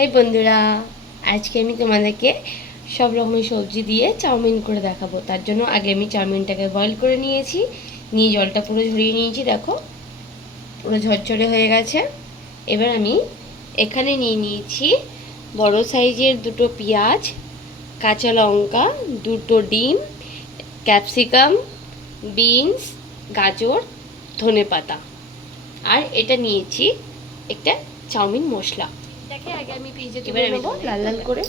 High বন্ধুরা, আজকে আমি তোমাদেরকে সব রকমের সবজি দিয়ে চাউমিন করে দেখাবো। তার জন্য আগে আমি চাউমিনটাকে বয়েল করে নিয়েছি, নিয়ে জলটা পুরো ঝরিয়ে নিয়েছি। দেখো পুরো ঝরঝরে হয়ে গেছে। এবার আমি এখানে নিয়ে নিয়েছি বড় সাইজের দুটো পেঁয়াজ, কাঁচা লঙ্কা, দুটো ডিম, ক্যাপসিকাম, বিনস, গাজর, ধনেপাতা। আর এটা নিয়েছি একটা চাউমিন মশলা। এটাকে আগে আমি ভেজে তুলে নেবো লাল লাল করে।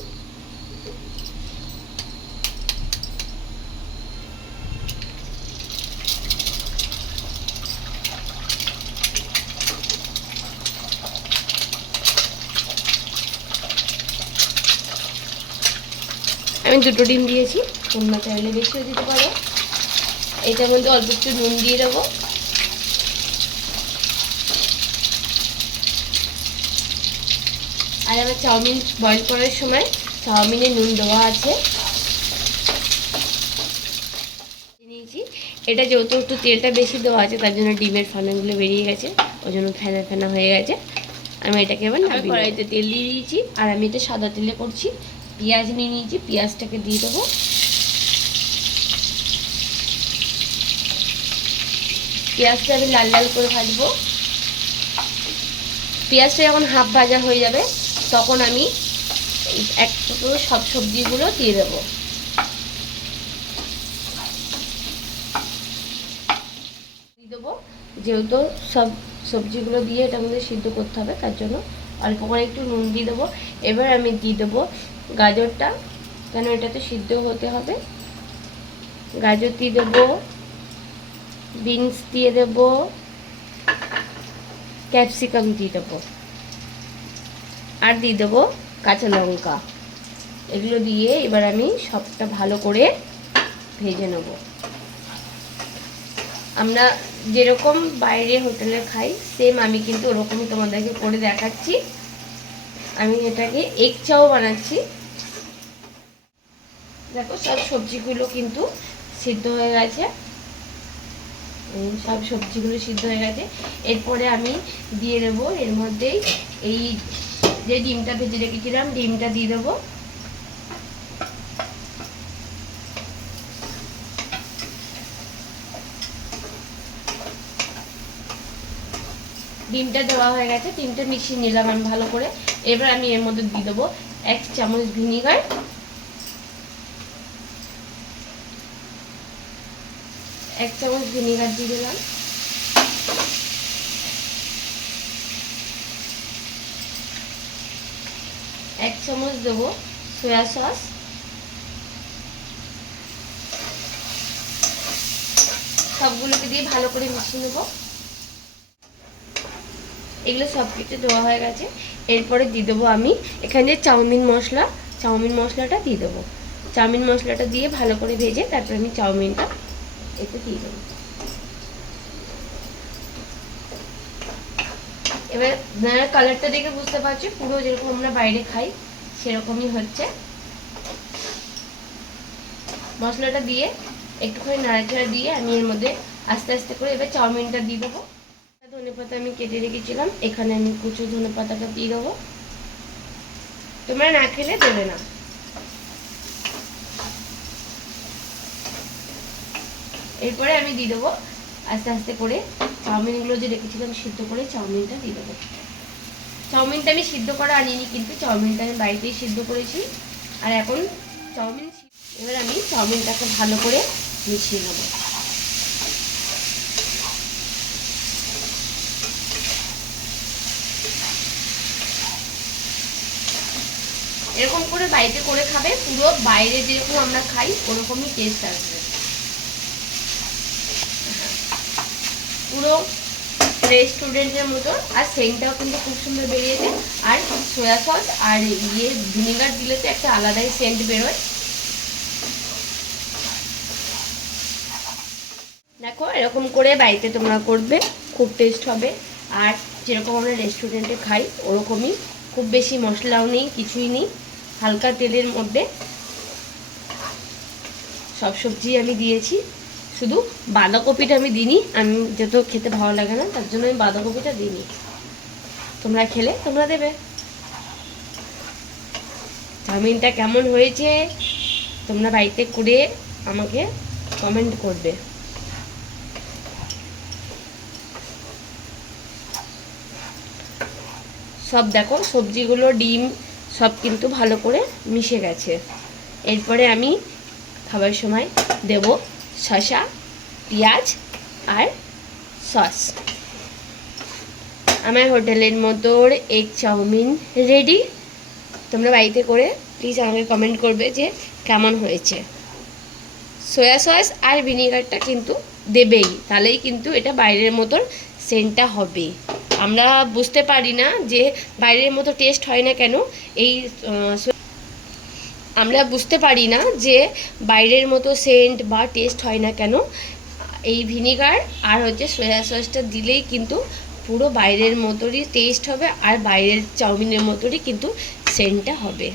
আমি দুটো ডিম দিয়েছি, তোমরা চাইলে বেশিও দিতে পারো। এটার মধ্যে অল্প একটু নুন দিয়ে দেবো। আর আমার চাউমিন বয়েল করার সময় চাউমিনে নুন দেওয়া আছে, নিয়েছি। এটা যেহেতু একটু তেলটা বেশি দেওয়া আছে, তার জন্য ডিমের ফানাগুলো বেরিয়ে গেছে, ওই জন্য ফেনা ফেনা হয়ে গেছে। আমি এটাকে এবার কড়াইতে তেল দিয়ে দিয়েছি, আর আমি এটা সাদা তেলে করছি। পেঁয়াজ নিয়ে নিয়েছি, পেঁয়াজটাকে দিয়ে দেবো। পেঁয়াজটা আমি লাল লাল করে ভাজবো। পেঁয়াজটা যখন হাফ ভাজা হয়ে যাবে, তখন আমি একটু সব সবজিগুলো দিয়ে দেবো। দিয়ে দেবো, যেহেতু সব সবজিগুলো দিয়ে এটার মধ্যে সিদ্ধ করতে হবে, তার জন্য অল্প করে একটু নুন দিয়ে দেবো। এবার আমি দিয়ে দেবো গাজরটা, কেন এটাতে সিদ্ধ হতে হবে। গাজর দিয়ে দেবো, বিনস দিয়ে দেবো, ক্যাপসিকাম দিয়ে দেবো, আর দিয়ে দেবো কাঁচা লঙ্কা। এগুলো দিয়ে এবার আমি সবটা ভালো করে ভেজে নেব। আমরা যেরকম বাইরে হোটেলে খাই, সেম আমি কিন্তু ওরকমই তোমাদেরকে করে দেখাচ্ছি। আমি এটাকে এগ চাও বানাচ্ছি। দেখো সব সবজিগুলো কিন্তু সিদ্ধ হয়ে গেছে, সব সবজিগুলো সিদ্ধ হয়ে গেছে। এরপরে আমি দিয়ে দেবো এর মধ্যেই এই যে ডিমটা ভেজে রেখেছিলাম, ডিমটা দিয়ে দেবো। ডিমটা দেওয়া হয়ে গেছে, ডিমটা মিশিয়ে নিলাম আমি ভালো করে। এবার আমি এর মধ্যে দিয়ে দেবো 1 চামচ ভিনিগার, 1 চামচ ভিনিগার দিয়ে দিলাম। এক চামচ দেবো সয়া সস, সবগুলোকে দিয়ে ভালো করে মিশিয়ে নেবো। এগুলো সব কিছু দেওয়া হয়ে গেছে। এরপরে দিয়ে দেবো আমি এখানে চাউমিন মশলা, চাউমিন মশলাটা দিয়ে দেবো। চাউমিন মশলাটা দিয়ে ভালো করে ভেজে তারপরে আমি চাউমিনটা এতে দিয়ে দেবো। এবার কালারটা দেখে বুঝতে পারছি পুরো যেরকম আমরা বাইরে খাই সেরকমই হচ্ছে। মশলাটা দিয়ে একটুখানি নাড়াচাড়া দিয়ে আমি এর মধ্যে আস্তে আস্তে করে এবার চাউমিনটা দিয়ে দেবো। ধনেপাতা আমি কেটে রেখেছিলাম, এখানে আমি কুচো ধনেপাতাটা দিয়ে দেবো। তোমরা না খেলে দেবে না। এরপরে আমি দিয়ে দেবো আস্তে আস্তে করে চাউমিনগুলো যে রেখেছিলাম সিদ্ধ করে, চাউমিনটা দিয়ে দেবো। চাউমিনটা আমি সিদ্ধ করা আনিনি, কিন্তু চাউমিনটা আমি বাড়িতেই সিদ্ধ করেছি। আর এখন চাউমিন, এবার আমি চাউমিনটাকে ভালো করে মিশিয়ে নেবো। এরকম করে বাড়িতে করে খাবে, পুরো বাইরে যেরকম আমরা খাই ওরকমই টেস্ট আসবে। পুরো রেস্টুরেন্টের মতো। আর সেন্টটাও কিন্তু খুব সুন্দর বেরিয়েছে। আর সয়া সস আর ভিনেগার দিলে তো একটা আলাদাই সেন্ট বেরোয়। দেখো এরকম করে বাড়িতে তোমরা করবে, খুব টেস্ট হবে। আর যেরকম আমরা রেস্টুরেন্টে খাই ওরকমই, খুব বেশি মশলাও নেই, কিছুই নেই, হালকা তেলের মধ্যে সব সবজি আমি দিয়েছি। শুধু বাঁধাকপিটা আমি দিইনি, আমি যেহেতু খেতে ভালো লাগে না তার জন্য আমি বাঁধাকপিটা দিইনি। তোমরা খেলে তোমরা দেবে। চাউমিনটা কেমন হয়েছে তোমরা বাড়িতে করে আমাকে কমেন্ট করবে। সব দেখো সবজিগুলো ডিম সব কিন্তু ভালো করে মিশে গেছে। এরপরে আমি খাবার সময় দেব শসা, পেঁয়াজ আর সস। আমার হোটেলের মতোর এগ চাউমিন রেডি। তোমরা বাড়িতে করে প্লিজ আমাকে কমেন্ট করবে যে কেমন হয়েছে। সয়া সস আর ভিনিগারটা কিন্তু দেবেই, তাহলেই কিন্তু এটা বাইরের মতোর সেন্টটা হবে। আমরা বুঝতে পারি না যে বাইরের মতো টেস্ট হয় না কেন, এই আমরা বুঝতে পারি না যে বাইরের মতো সেন্ট বা টেস্ট হয় না কেন, এই ভিনিগার আর হচ্ছে সয়া সসটা দিলেই কিন্তু পুরো বাইরের মতোরই টেস্ট হবে আর বাইরের চাউমিনের মতোরই কিন্তু সেন্টটা হবে।